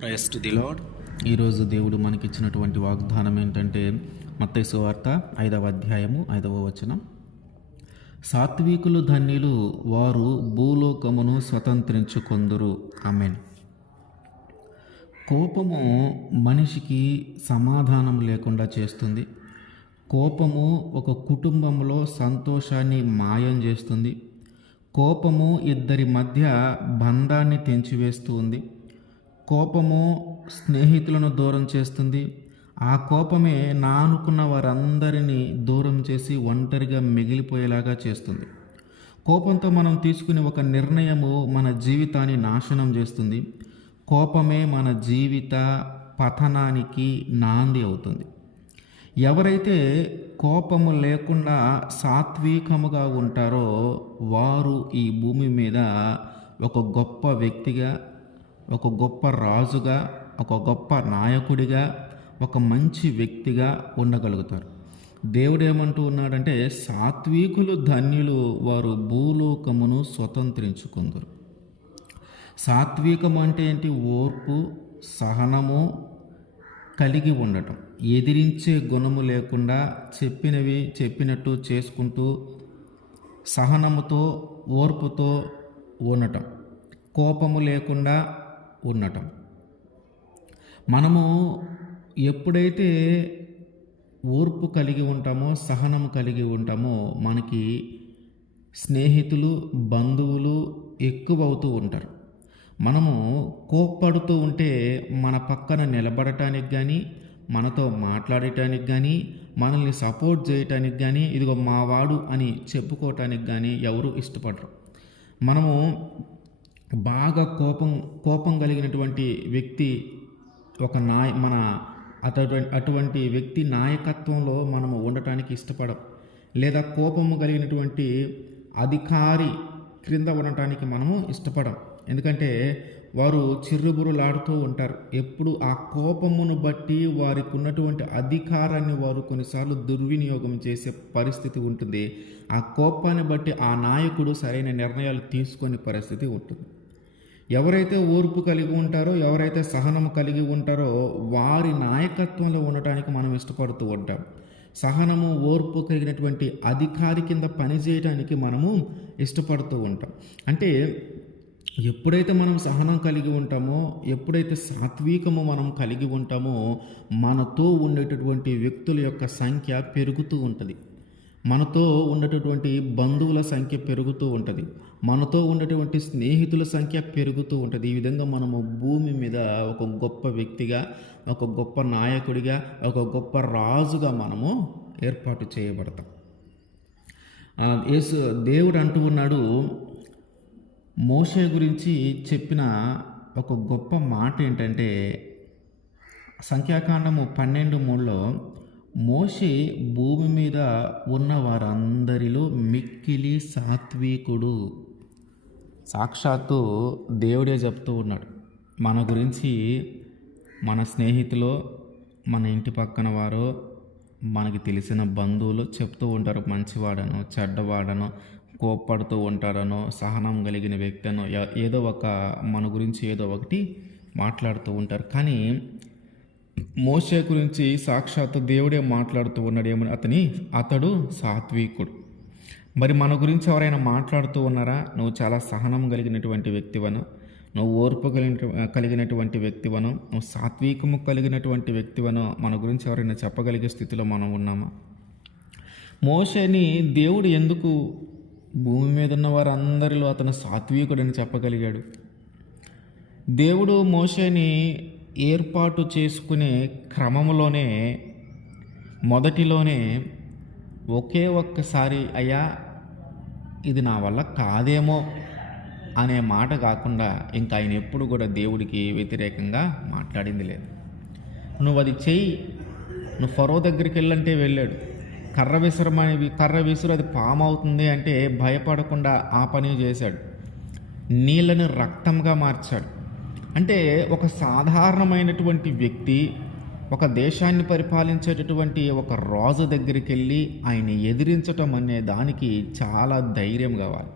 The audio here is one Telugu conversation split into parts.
ప్రయస్ట్ ది లాడ్ ఈరోజు దేవుడు మనకిచ్చినటువంటి వాగ్దానం ఏంటంటే మత్తైసు వార్త ఐదవ అధ్యాయము ఐదవ వచనం. సాత్వికులు ధన్యులు వారు భూలోకమును స్వతంత్రించుకొందురు. ఆమెన్. కోపము మనిషికి సమాధానం లేకుండా చేస్తుంది. కోపము ఒక కుటుంబంలో సంతోషాన్ని మాయం చేస్తుంది. కోపము ఇద్దరి మధ్య బంధాన్ని తెంచివేస్తూ ఉంది. కోపము స్నేహితులను దూరం చేస్తుంది. ఆ కోపమే నా అనుకున్న వారందరినీ దూరం చేసి ఒంటరిగా మిగిలిపోయేలాగా చేస్తుంది. కోపంతో మనం తీసుకునే ఒక నిర్ణయము మన జీవితాన్ని నాశనం చేస్తుంది. కోపమే మన జీవిత పతనానికి నాంది అవుతుంది. ఎవరైతే కోపము లేకుండా సాత్వికముగా ఉంటారో వారు ఈ భూమి మీద ఒక గొప్ప వ్యక్తిగా ఒక గొప్ప రాజుగా ఒక గొప్ప నాయకుడిగా ఒక మంచి వ్యక్తిగా ఉండగలుగుతారు. దేవుడు ఏమంటూ ఉన్నాడంటే సాత్వికులు ధన్యులు వారు భూలోకమును స్వతంత్రించుకుందరు. సాత్వికం అంటే ఏంటి? ఓర్పు సహనము కలిగి ఉండటం. ఎదిరించే గుణము లేకుండా చెప్పినవి చెప్పినట్టు చేసుకుంటూ సహనముతో ఓర్పుతో ఉండటం. కోపము లేకుండా ఉండటం మనము ఎప్పుడైతే ఓర్పు కలిగి ఉంటామో సహనం కలిగి ఉంటామో మనకి స్నేహితులు బంధువులు ఎక్కువ అవుతూ ఉంటారు. మనము కోప్పడుతూ ఉంటే మన పక్కన నిలబడటానికి కానీ మనతో మాట్లాడటానికి కానీ మనల్ని సపోర్ట్ చేయటానికి కానీ ఇదిగో మావాడు అని చెప్పుకోవటానికి కానీ ఎవరు ఇష్టపడరు. మనము బాగా కోపం కోపం కలిగినటువంటి వ్యక్తి ఒక నాయ మన అటువంటి అటువంటి వ్యక్తి నాయకత్వంలో మనము ఉండటానికి ఇష్టపడం లేదా కోపము కలిగినటువంటి అధికారి క్రింద ఉండటానికి మనము ఇష్టపడం. ఎందుకంటే వారు చిర్రుబురులాడుతూ ఉంటారు. ఎప్పుడు ఆ కోపమును బట్టి వారికి ఉన్నటువంటి అధికారాన్ని వారు కొన్నిసార్లు దుర్వినియోగం చేసే పరిస్థితి ఉంటుంది. ఆ కోపాన్ని బట్టి ఆ నాయకుడు సరైన నిర్ణయాలు తీసుకునే పరిస్థితి ఉంటుంది. ఎవరైతే ఓర్పు కలిగి ఉంటారో ఎవరైతే సహనం కలిగి ఉంటారో వారి నాయకత్వంలో ఉండటానికి మనం ఇష్టపడుతూ ఉంటాం. సహనము ఓర్పు కలిగినటువంటి అధికారి కింద పనిచేయడానికి మనము ఇష్టపడుతూ ఉంటాం. అంటే ఎప్పుడైతే మనం సహనం కలిగి ఉంటామో ఎప్పుడైతే సాత్వికము మనం కలిగి ఉంటామో మనతో ఉండేటటువంటి వ్యక్తుల యొక్క సంఖ్య పెరుగుతూ ఉంటుంది. మనతో ఉన్నటువంటి బంధువుల సంఖ్య పెరుగుతూ ఉంటుంది. మనతో ఉన్నటువంటి స్నేహితుల సంఖ్య పెరుగుతూ ఉంటుంది. ఈ విధంగా మనము భూమి మీద ఒక గొప్ప వ్యక్తిగా ఒక గొప్ప నాయకుడిగా ఒక గొప్ప రాజుగా మనము ఏర్పాటు చేయబడతాం. యేసు దేవుడు అంటూ ఉన్నాడు మోషే గురించి చెప్పిన ఒక గొప్ప మాట ఏంటంటే సంఖ్యాకాండము పన్నెండు మూడులో మోషే భూమి మీద ఉన్న వారందరిలో మిక్కిలి సాత్వికుడు. సాక్షాత్తు దేవుడే చెప్తూ ఉన్నాడు. మన గురించి మన స్నేహితులు మన ఇంటి పక్కన వారు మనకి తెలిసిన బంధువులు చెప్తూ ఉంటారు. మంచివాడను చెడ్డవాడను కోప్పడుతూ ఉంటారనో సహనం కలిగిన వ్యక్తి అనో ఏదో ఒక మన గురించి ఏదో ఒకటి మాట్లాడుతూ ఉంటారు. కానీ మోషే గురించి సాక్షాత్ దేవుడే మాట్లాడుతూ ఉన్నాడేమని అతని అతడు సాత్వికుడు. మరి మన గురించి ఎవరైనా మాట్లాడుతూ ఉన్నారా? నువ్వు చాలా సహనం కలిగినటువంటి వ్యక్తివను. నువ్వు ఓర్పు కలిగిన కలిగినటువంటి వ్యక్తివను. నువ్వు సాత్వికము కలిగినటువంటి వ్యక్తివను మన గురించి ఎవరైనా చెప్పగలిగే స్థితిలో మనం ఉన్నామా? మోసేని దేవుడు ఎందుకు భూమి మీద ఉన్న వారందరిలో అతను సాత్వికుడని చెప్పగలిగాడు? దేవుడు మోషేని ఏర్పాటు చేసుకునే క్రమంలోనే మొదటిలోనే ఒకే ఒక్కసారి అయ్యా ఇది నా వల్ల కాదేమో అనే మాట కాకుండా ఇంకా ఆయన ఎప్పుడు కూడా దేవుడికి వ్యతిరేకంగా మాట్లాడింది లేదు. నువ్వు అది చెయ్యి. నువ్వు ఫరో దగ్గరికి వెళ్ళంటే వెళ్ళాడు. కర్ర విసురమనేవి కర్ర విసురు అది పాము అవుతుంది అంటే భయపడకుండా ఆ పని చేశాడు. నీళ్ళని రక్తంగా మార్చాడు. అంటే ఒక సాధారణమైనటువంటి వ్యక్తి ఒక దేశాన్ని పరిపాలించేటటువంటి ఒక రాజు దగ్గరికి వెళ్ళి ఆయన ఎదిరించటం అనే దానికి చాలా ధైర్యం కావాలి.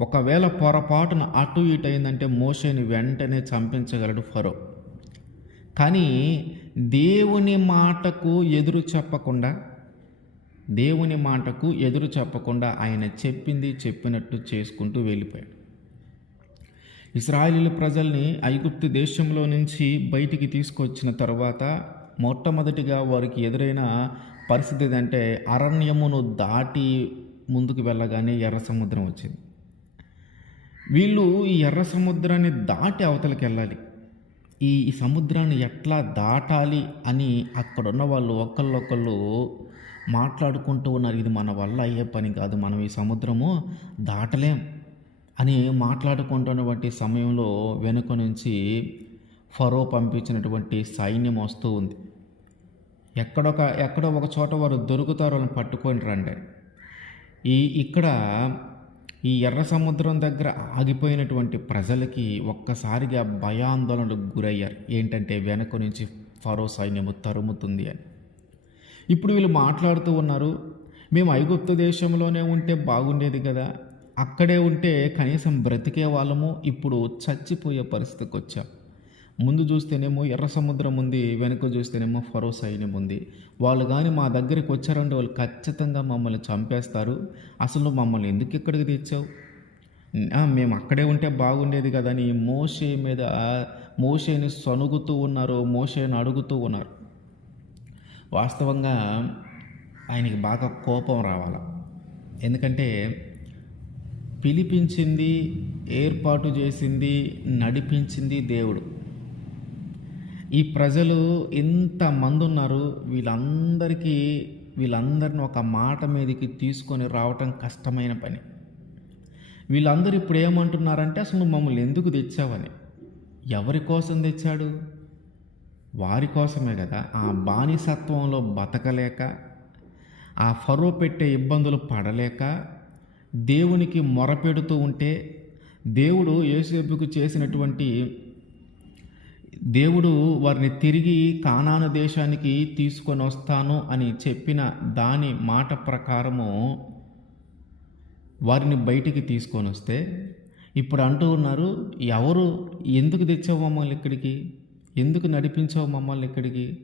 ఒకవేళ పొరపాటున అటు ఇటు అయిందంటే మోషని వెంటనే చంపించగలడు ఫరో. కానీ దేవుని మాటకు ఎదురు చెప్పకుండా దేవుని మాటకు ఎదురు చెప్పకుండా ఆయన చెప్పింది చెప్పినట్టు చేసుకుంటూ వెళ్ళిపోయాడు. ఇస్రాయిలీల ప్రజల్ని ఐగుప్తు దేశంలో నుంచి బయటికి తీసుకొచ్చిన తర్వాత మొట్టమొదటిగా వారికి ఎదురైన పరిస్థితి ఏంటంటే అరణ్యమును దాటి ముందుకు వెళ్ళగానే ఎర్ర సముద్రం వచ్చింది. వీళ్ళు ఈ ఎర్ర సముద్రాన్ని దాటి అవతలకి వెళ్ళాలి. ఈ ఈ సముద్రాన్ని ఎట్లా దాటాలి అని అక్కడున్న వాళ్ళు ఒకళ్ళొకళ్ళు మాట్లాడుకుంటూ ఉన్నారు. ఇది మన వల్ల అయ్యే పని కాదు. మనం ఈ సముద్రము దాటలేం. అని మాట్లాడుకుంటున్నటువంటి సమయంలో వెనుక నుంచి ఫరో పంపించినటువంటి సైన్యం వస్తూ ఉంది. ఎక్కడొక ఎక్కడో ఒక చోట వారు దొరుకుతారు అని పట్టుకొని రండి. ఈ ఇక్కడ ఈ ఎర్ర సముద్రం దగ్గర ఆగిపోయినటువంటి ప్రజలకి ఒక్కసారిగా భయాందోళనకు గురయ్యారు. ఏంటంటే వెనక నుంచి ఫరో సైన్యము తరుముతుంది అని. ఇప్పుడు వీళ్ళు మాట్లాడుతూ ఉన్నారు మేము ఐగుప్తు దేశంలోనే ఉంటే బాగుండేది కదా అక్కడే ఉంటే కనీసం బ్రతికే వాళ్ళము ఇప్పుడు చచ్చిపోయే పరిస్థితికి వచ్చాం. ముందు చూస్తేనేమో ఎర్ర సముద్రం ఉంది వెనుక చూస్తేనేమో ఫరో సైన్యం ఉంది. వాళ్ళు కానీ మా దగ్గరికి వచ్చారంటే వాళ్ళు ఖచ్చితంగా మమ్మల్ని చంపేస్తారు. అసలు మమ్మల్ని ఎందుకు ఇక్కడికి తెచ్చావు? మేము అక్కడే ఉంటే బాగుండేది కదా అని మోషే మీద మోషేని సనుగుతూ ఉన్నారు మోషేని అడుగుతూ ఉన్నారు. వాస్తవంగా ఆయనకి బాగా కోపం రావాలి? ఎందుకంటే పిలిపించింది ఏర్పాటు చేసింది నడిపించింది దేవుడు. ఈ ప్రజలు ఇంతమంది ఉన్నారు వీళ్ళందరికీ వీళ్ళందరిని ఒక మాట మీదకి తీసుకొని రావటం కష్టమైన పని. వీళ్ళందరూ ఇప్పుడు ఏమంటున్నారంటే అసలు మమ్మల్ని ఎందుకు తెచ్చావని? ఎవరి కోసం తెచ్చాడు? వారి కోసమే కదా. ఆ బానిసత్వంలో బతకలేక ఆ ఫరో పెట్టే ఇబ్బందులు పడలేక దేవునికి మొరపెడుతూ ఉంటే దేవుడు యేసేపుకు చేసినటువంటి దేవుడు వారిని తిరిగి కానాను దేశానికి తీసుకొని వస్తాను అని చెప్పిన దాని మాట ప్రకారము వారిని బయటికి తీసుకొని వస్తే ఇప్పుడు అంటూ ఉన్నారు ఎవరు? ఎందుకు తెచ్చావు మమ్మల్ని ఇక్కడికి? ఎందుకు నడిపించావు మమ్మల్ని ఇక్కడికి?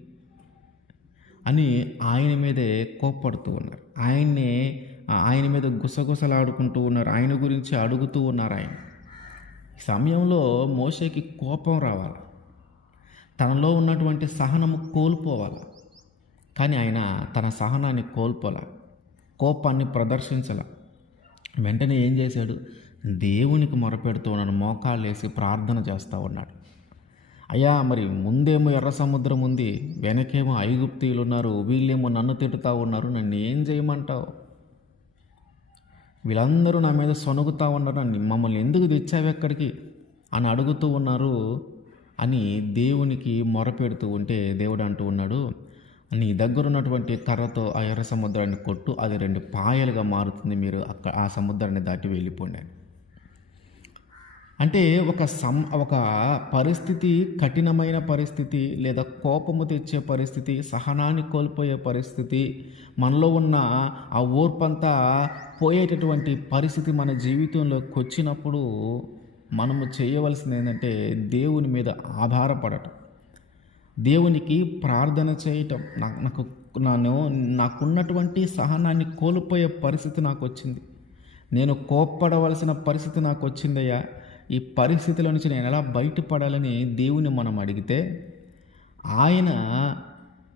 అని ఆయన మీదే కోప్పడుతూ ఉన్నారు. ఆయన్నే ఆయన మీద గుసగుసలాడుకుంటూ ఉన్నారు. ఆయన గురించి అడుగుతూ ఉన్నారు ఆయన. ఈ సమయంలో మోషేకి కోపం రావాలి. తనలో ఉన్నటువంటి సహనము కోల్పోవాలి. కానీ ఆయన తన సహనాన్ని కోల్పోలే. కోపాన్ని ప్రదర్శించాల. వెంటనే ఏం చేశాడు? దేవునికి మొరపెడుతూ ఉన్నాడు. మోకాళ్ళు వేసి ప్రార్థన చేస్తూ ఉన్నాడు. అయ్యా మరి ముందేమో ఎర్ర సముద్రం ఉంది. వెనకేమో ఐగుప్తీయులు ఉన్నారు. వీళ్ళేమో నన్ను తిడుతూ ఉన్నారు. నన్ను ఏం చేయమంటావు? వీళ్ళందరూ నా మీద సొనుగుతూ ఉన్నారు. అని మమ్మల్ని ఎందుకు తెచ్చావు ఎక్కడికి? అని అడుగుతూ ఉన్నారు. అని దేవునికి మొరపెడుతూ ఉంటే దేవుడు అంటూ ఉన్నాడు నీ దగ్గర ఉన్నటువంటి కర్రతో ఆ ఎర్ర సముద్రాన్ని కొట్టు అది రెండు పాయలుగా మారుతుంది. మీరు అక్కడ ఆ సముద్రాన్ని దాటి వెళ్ళిపోండి అని. అంటే ఒక సం ఒక పరిస్థితి కఠినమైన పరిస్థితి లేదా కోపము తెచ్చే పరిస్థితి సహనాన్ని కోల్పోయే పరిస్థితి మనలో ఉన్న ఆ ఓర్పంతా పోయేటటువంటి పరిస్థితి మన జీవితంలోకి వచ్చినప్పుడు మనము చేయవలసింది ఏంటంటే దేవుని మీద ఆధారపడటం. దేవునికి ప్రార్థన చేయటం. నాకు నాకు నన్ను నాకున్నటువంటి సహనాన్ని కోల్పోయే పరిస్థితి నాకు వచ్చింది. నేను కోప్పడవలసిన పరిస్థితి నాకు వచ్చిందయ్యా. ఈ పరిస్థితిలో నుంచి నేను ఎలా బయటపడాలని దేవుని మనం అడిగితే ఆయన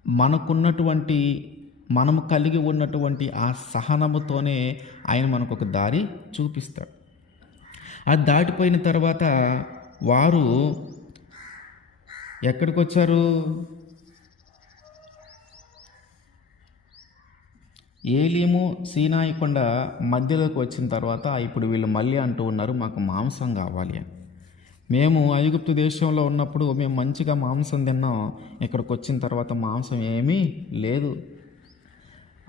మనకున్నటువంటి మనము కలిగి ఉన్నటువంటి ఆ సహనముతోనే ఆయన మనకు ఒక దారి చూపిస్తాడు. అది దాటిపోయిన తర్వాత వారు ఎక్కడికి వచ్చారు ఏలీము సీనాయి కొండ మధ్యలోకి వచ్చిన తర్వాత ఇప్పుడు వీళ్ళు మళ్ళీ అంటూ ఉన్నారు మాకు మాంసం కావాలి అని. మేము ఐగుప్తు దేశంలో ఉన్నప్పుడు మేము మంచిగా మాంసం తిన్నాం ఇక్కడికి వచ్చిన తర్వాత మాంసం ఏమీ లేదు.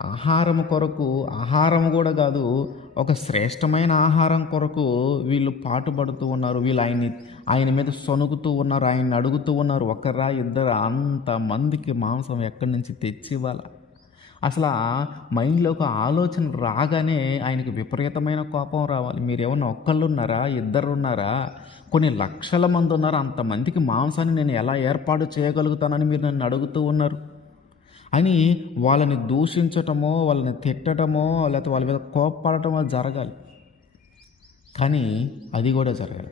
ఆహారం కొరకు ఆహారం కూడా కాదు ఒక శ్రేష్టమైన ఆహారం కొరకు వీళ్ళు పాటుపడుతూ ఉన్నారు. వీళ్ళు ఆయన్ని ఆయన మీద సొనుగుతూ ఉన్నారు ఆయన్ని అడుగుతూ ఉన్నారు. ఒకరా ఇద్దరు అంతమందికి మాంసం ఎక్కడి నుంచి తెచ్చి ఇవ్వాలా అసలు మైండ్లో ఒక ఆలోచన రాగానే ఆయనకి విపరీతమైన కోపం రావాలి. మీరు ఏమన్నా ఒక్కళ్ళు ఉన్నారా ఇద్దరు ఉన్నారా కొన్ని లక్షల మంది ఉన్నారు. అంతమందికి మాంసాన్ని నేను ఎలా ఏర్పాటు చేయగలుగుతానని మీరు నన్ను అడుగుతూ ఉన్నారు. అని వాళ్ళని దూషించటమో వాళ్ళని తిట్టడమో లేకపోతే వాళ్ళ మీద కోప్పడటమో జరగాలి. కానీ అది కూడా జరగాలి.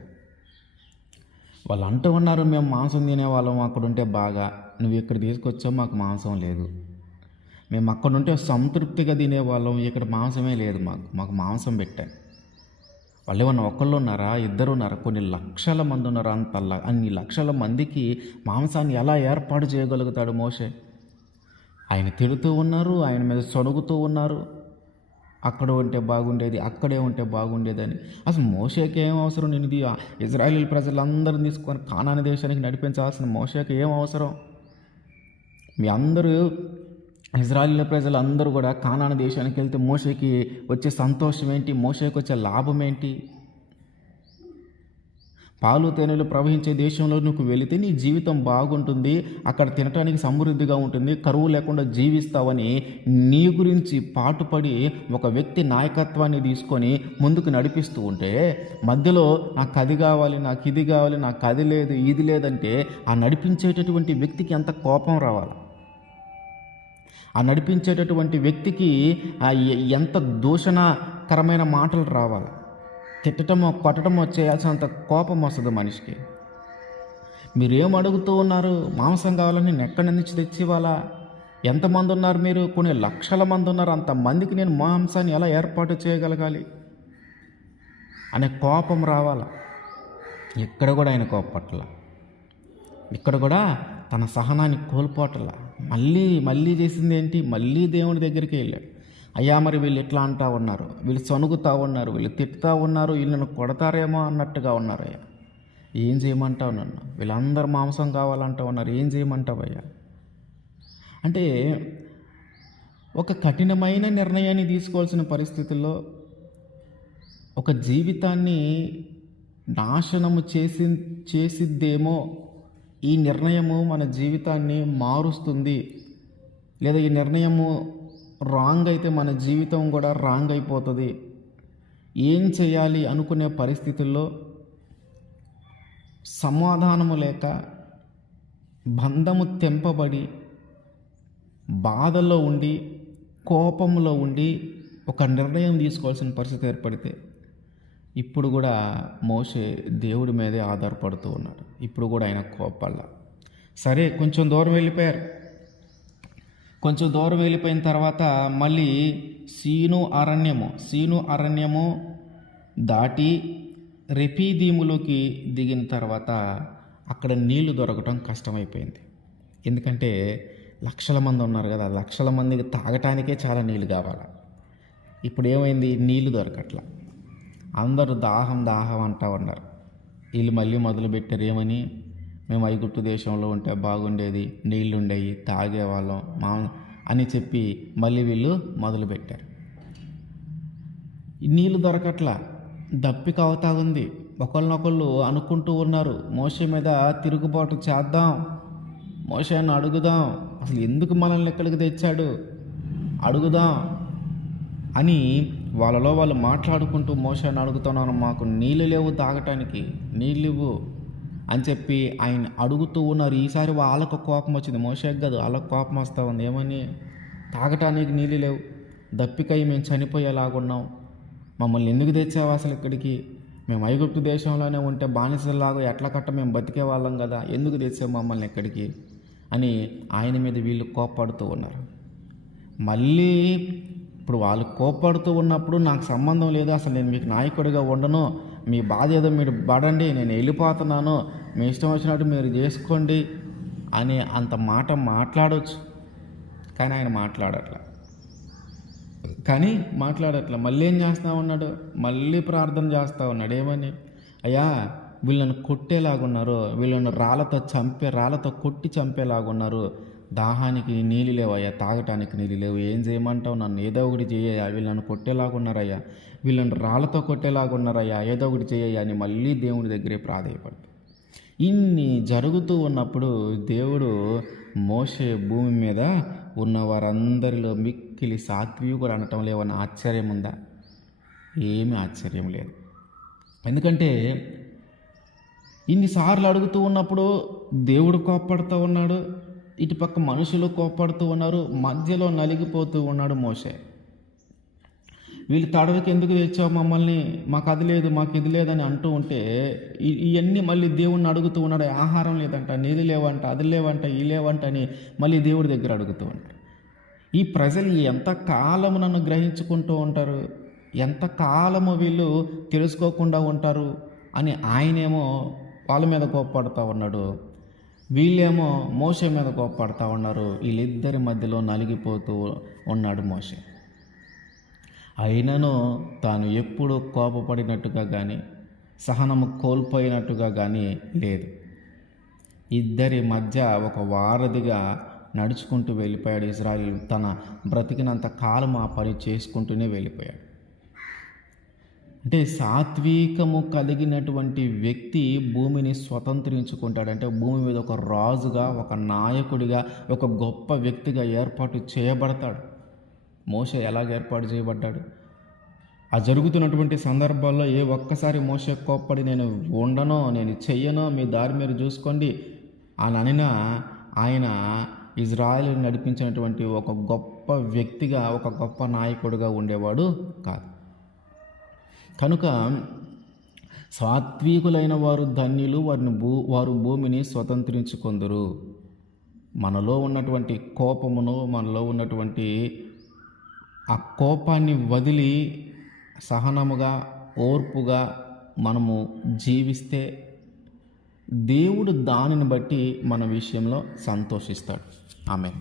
వాళ్ళు అంటూ ఉన్నారు మేము మాంసం తినేవాళ్ళం అక్కడ ఉంటే బాగా. నువ్వు ఇక్కడ తీసుకొచ్చావు మాకు మాంసం లేదు. మేము అక్కడ ఉంటే సంతృప్తిగా తినేవాళ్ళం. ఇక్కడ మాంసమే లేదు మాకు. మాకు మాంసం పెట్టాను వాళ్ళు ఏమన్నా ఒకళ్ళు ఉన్నారా? ఇద్దరు ఉన్నారా? కొన్ని లక్షల మంది ఉన్నారు? అంత అన్ని లక్షల మందికి మాంసాన్ని ఎలా ఏర్పాటు చేయగలుగుతాడు మోషే? ఆయన తిడుతూ ఉన్నారు ఆయన మీద సొనుగుతూ ఉన్నారు. అక్కడ ఉంటే బాగుండేది అక్కడే ఉంటే బాగుండేదని అసలు మోషేకి ఏం అవసరం? నేను ఇది ఇజ్రాయేల్ ప్రజలందరిని తీసుకొని కానాని దేశానికి నడిపించాల్సిన మోషేకి ఏం అవసరం? మీ అందరూ ఇజ్రాయిల్ ప్రజలందరూ కూడా కానాన దేశానికి వెళ్తే మోషేకి వచ్చే సంతోషం ఏంటి? మోషేకి వచ్చే లాభం ఏంటి? పాలు తేనెలు ప్రవహించే దేశంలో నువ్వు వెళితే నీ జీవితం బాగుంటుంది అక్కడ తినటానికి సమృద్ధిగా ఉంటుంది కరువు లేకుండా జీవిస్తావని నీ గురించి పాటుపడి ఒక వ్యక్తి నాయకత్వాన్ని తీసుకొని ముందుకు నడిపిస్తూ ఉంటే మధ్యలో నాకు అది కావాలి నాకు ఇది కావాలి నాకు అది లేదు ఇది లేదంటే ఆ నడిపించేటటువంటి వ్యక్తికి ఎంత కోపం రావాలి? ఆ నడిపించేటటువంటి వ్యక్తికి ఆ ఎంత దూషణకరమైన మాటలు రావాలి. తిట్టటమో కొట్టడమో చేయాల్సినంత కోపం వస్తుంది మనిషికి. మీరేం అడుగుతూ ఉన్నారు? మాంసం కావాలని నేను ఎక్కడి నుంచి తెచ్చి ఇవ్వాలా ఎంతమంది ఉన్నారు మీరు? కొన్ని లక్షల మంది ఉన్నారు. అంతమందికి నేను మాంసాన్ని ఎలా ఏర్పాటు చేయగలగాలి? అనే కోపం రావాల? ఇక్కడ కూడా ఆయన కోపట్ల ఇక్కడ కూడా తన సహనాన్ని కోల్పోవట్ల. మళ్ళీ మళ్ళీ చేసింది ఏంటి? మళ్ళీ దేవుని దగ్గరికి వెళ్ళాడు. అయ్యా మరి వీళ్ళు ఎట్లా అంటా ఉన్నారు? వీళ్ళు సనుగుతూ ఉన్నారు వీళ్ళు తిట్టుతా ఉన్నారు వీళ్ళను కొడతారేమో అన్నట్టుగా ఉన్నారు అయ్యా. ఏం చేయమంటావు నన్ను? వీళ్ళందరూ మాంసం కావాలంటా ఉన్నారు. ఏం చేయమంటావయ్యా? అంటే ఒక కఠినమైన నిర్ణయాన్ని తీసుకోవాల్సిన పరిస్థితుల్లో ఒక జీవితాన్ని నాశనము చేసి చేసిద్దేమో ఈ నిర్ణయము మన జీవితాన్ని మారుస్తుంది. లేదా ఈ నిర్ణయము రాంగ్ అయితే మన జీవితం కూడా రాంగ్ అయిపోతుంది. ఏం చేయాలి అనుకునే పరిస్థితుల్లో సమాధానము లేక బంధము తెంపబడి బాధలో ఉండి కోపంలో ఉండి ఒక నిర్ణయం తీసుకోవాల్సిన పరిస్థితి ఏర్పడితే ఇప్పుడు కూడా మోసే దేవుడి మీదే ఆధారపడుతూ ఉన్నాడు. ఇప్పుడు కూడా ఆయన కోపల్ల సరే కొంచెం దూరం వెళ్ళిపోయారు. కొంచెం దూరం వెళ్ళిపోయిన తర్వాత మళ్ళీ సీను అరణ్యము సీను అరణ్యము దాటి రెపీదీములోకి దిగిన తర్వాత అక్కడ నీళ్ళు దొరకటం కష్టమైపోయింది. ఎందుకంటే లక్షల మంది ఉన్నారు కదా లక్షల మందికి తాగటానికే చాలా నీళ్ళు కావాలి. ఇప్పుడు ఏమైంది? నీళ్ళు దొరకట్లా. అందరూ దాహం దాహం అంటా ఉన్నారు. వీళ్ళు మళ్ళీ మొదలు ఏమని? మేము ఐగుప్తు దేశంలో ఉంటే బాగుండేది నీళ్ళు ఉండేవి తాగేవాళ్ళం మా అని చెప్పి మళ్ళీ వీళ్ళు మొదలు పెట్టారు. నీళ్ళు దొరకట్లా. దప్పిక అవుతా ఉంది. ఒకళ్ళనొకళ్ళు అనుకుంటూ ఉన్నారు మోస మీద తిరుగుబాటు చేద్దాం మోసాన్ని అడుగుదాం అసలు ఎందుకు మనల్ని ఎక్కడికి తెచ్చాడు? అడుగుదాం అని వాళ్ళలో వాళ్ళు మాట్లాడుకుంటూ మోసాన్ని అడుగుతున్నాను మాకు నీళ్ళు లేవు తాగటానికి నీళ్ళు ఇవ్వు అని చెప్పి ఆయన అడుగుతూ ఉన్నారు. ఈసారి వాళ్ళకు కోపం వచ్చింది. మోసకి కాదు వాళ్ళకు కోపం వస్తూ ఉంది. ఏమని? తాగటానికి నీళ్ళు లేవు. దప్పికై మేము చనిపోయేలాగున్నాం మమ్మల్ని ఎందుకు తెచ్చావు అసలు ఇక్కడికి? మేము ఐగుప్తు దేశంలోనే ఉంటే బానిసలాగా ఎట్లా కట్ట మేము బతికే వాళ్ళం కదా? ఎందుకు తెచ్చావు మమ్మల్ని ఇక్కడికి? అని ఆయన మీద వీళ్ళు కోప్పడుతూ ఉన్నారు. మళ్ళీ ఇప్పుడు వాళ్ళు కోప్పడుతూ ఉన్నప్పుడు నాకు సంబంధం లేదు అసలు నేను మీకు నాయకుడిగా ఉండను మీ బాధ ఏదో మీరు పడండి నేను వెళ్ళిపోతున్నాను మీ ఇష్టం వచ్చినట్టు మీరు చేసుకోండి అని అంత మాట మాట్లాడవచ్చు కానీ ఆయన మాట్లాడట్ల. కానీ మాట్లాడట్ల. మళ్ళీ ఏం చేస్తా ఉన్నాడు? మళ్ళీ ప్రార్థన చేస్తూ ఉన్నాడు. ఏమని? అయ్యా వీళ్ళని కొట్టేలాగున్నారు. వీళ్ళని రాళ్ళతో చంపే రాళ్ళతో కొట్టి చంపేలాగున్నారు. దాహానికి నీళ్ళు లేవయ్యా తాగటానికి నీళ్ళు లేవు. ఏం చేయమంటావు నన్ను? ఏదో ఒకటి చేయయ్యా వీళ్ళని కొట్టేలాగున్నారయ్యా. వీళ్ళని రాళ్ళతో కొట్టేలాగున్నారయ్యా. ఏదో ఒకటి చేయయ్యా అని మళ్ళీ దేవుడి దగ్గరే ప్రాధేయపడు ఇన్ని జరుగుతూ ఉన్నప్పుడు దేవుడు మోసే భూమి మీద ఉన్న వారందరిలో మిక్కిలి సాత్వికుడు అనటం లేవన్న ఆశ్చర్యం ఉందా? ఏమీ ఆశ్చర్యం లేదు. ఎందుకంటే ఇన్నిసార్లు అడుగుతూ ఉన్నప్పుడు దేవుడు కోప్పడుతూ ఉన్నాడు. ఇటుపక్క మనుషులు కోప్పడుతూ ఉన్నారు మధ్యలో నలిగిపోతూ ఉన్నాడు మోసే వీళ్ళు తడవకి ఎందుకు తెచ్చావు మమ్మల్ని? మాకు అది లేదు మాకు ఇది లేదని అంటూ ఉంటే ఇవన్నీ మళ్ళీ దేవుణ్ణి అడుగుతూ ఉన్నాడు ఆహారం లేదంట నీది లేవంట అది లేవంట ఈ లేవంట అని మళ్ళీ దేవుడి దగ్గర అడుగుతూ ఉంటాడు. ఈ ప్రజలు ఎంత కాలము నన్ను గ్రహించుకుంటూ ఉంటారు? ఎంత కాలము వీళ్ళు తెలుసుకోకుండా ఉంటారు? అని ఆయనేమో వాళ్ళ మీద కోప్పడుతూ ఉన్నాడు. వీళ్ళేమో మోసే మీద కోప్పడుతూ ఉన్నారు. వీళ్ళిద్దరి మధ్యలో నలిగిపోతూ ఉన్నాడు మోసే అయినను తాను ఎప్పుడు కోపపడినట్టుగా కానీ సహనము కోల్పోయినట్టుగా కానీ లేదు. ఇద్దరి మధ్య ఒక వారధిగా నడుచుకుంటూ వెళ్ళిపోయాడు ఇజ్రాయిల్. తన బ్రతికినంత కాలం ఆ పని చేసుకుంటూనే వెళ్ళిపోయాడు. అంటే సాత్వికము కలిగినటువంటి వ్యక్తి భూమిని స్వతంత్రించుకుంటాడు. అంటే భూమి మీద ఒక రాజుగా ఒక నాయకుడిగా ఒక గొప్ప వ్యక్తిగా ఏర్పాటు చేయబడతాడు. మోస ఎలాగ ఏర్పాటు చేయబడ్డాడు? ఆ జరుగుతున్నటువంటి సందర్భాల్లో ఏ ఒక్కసారి మోస కోప్పడి నేను ఉండనో నేను చెయ్యనో మీ దారి మీరు చూసుకోండి అని అనినా ఆయన ఇజ్రాయెల్ నడిపించినటువంటి ఒక గొప్ప వ్యక్తిగా ఒక గొప్ప నాయకుడిగా ఉండేవాడు కాదు. కనుక సాత్వికులైన వారు ధన్యులు వారిని భూ వారు భూమిని స్వతంత్రించుకొందరు. మనలో ఉన్నటువంటి కోపమును మనలో ఉన్నటువంటి ఆ కోపాన్ని వదిలి సహనముగా ఓర్పుగా మనము జీవిస్తే దేవుడు దానిని బట్టి మన విషయంలో సంతోషిస్తాడు. ఆమె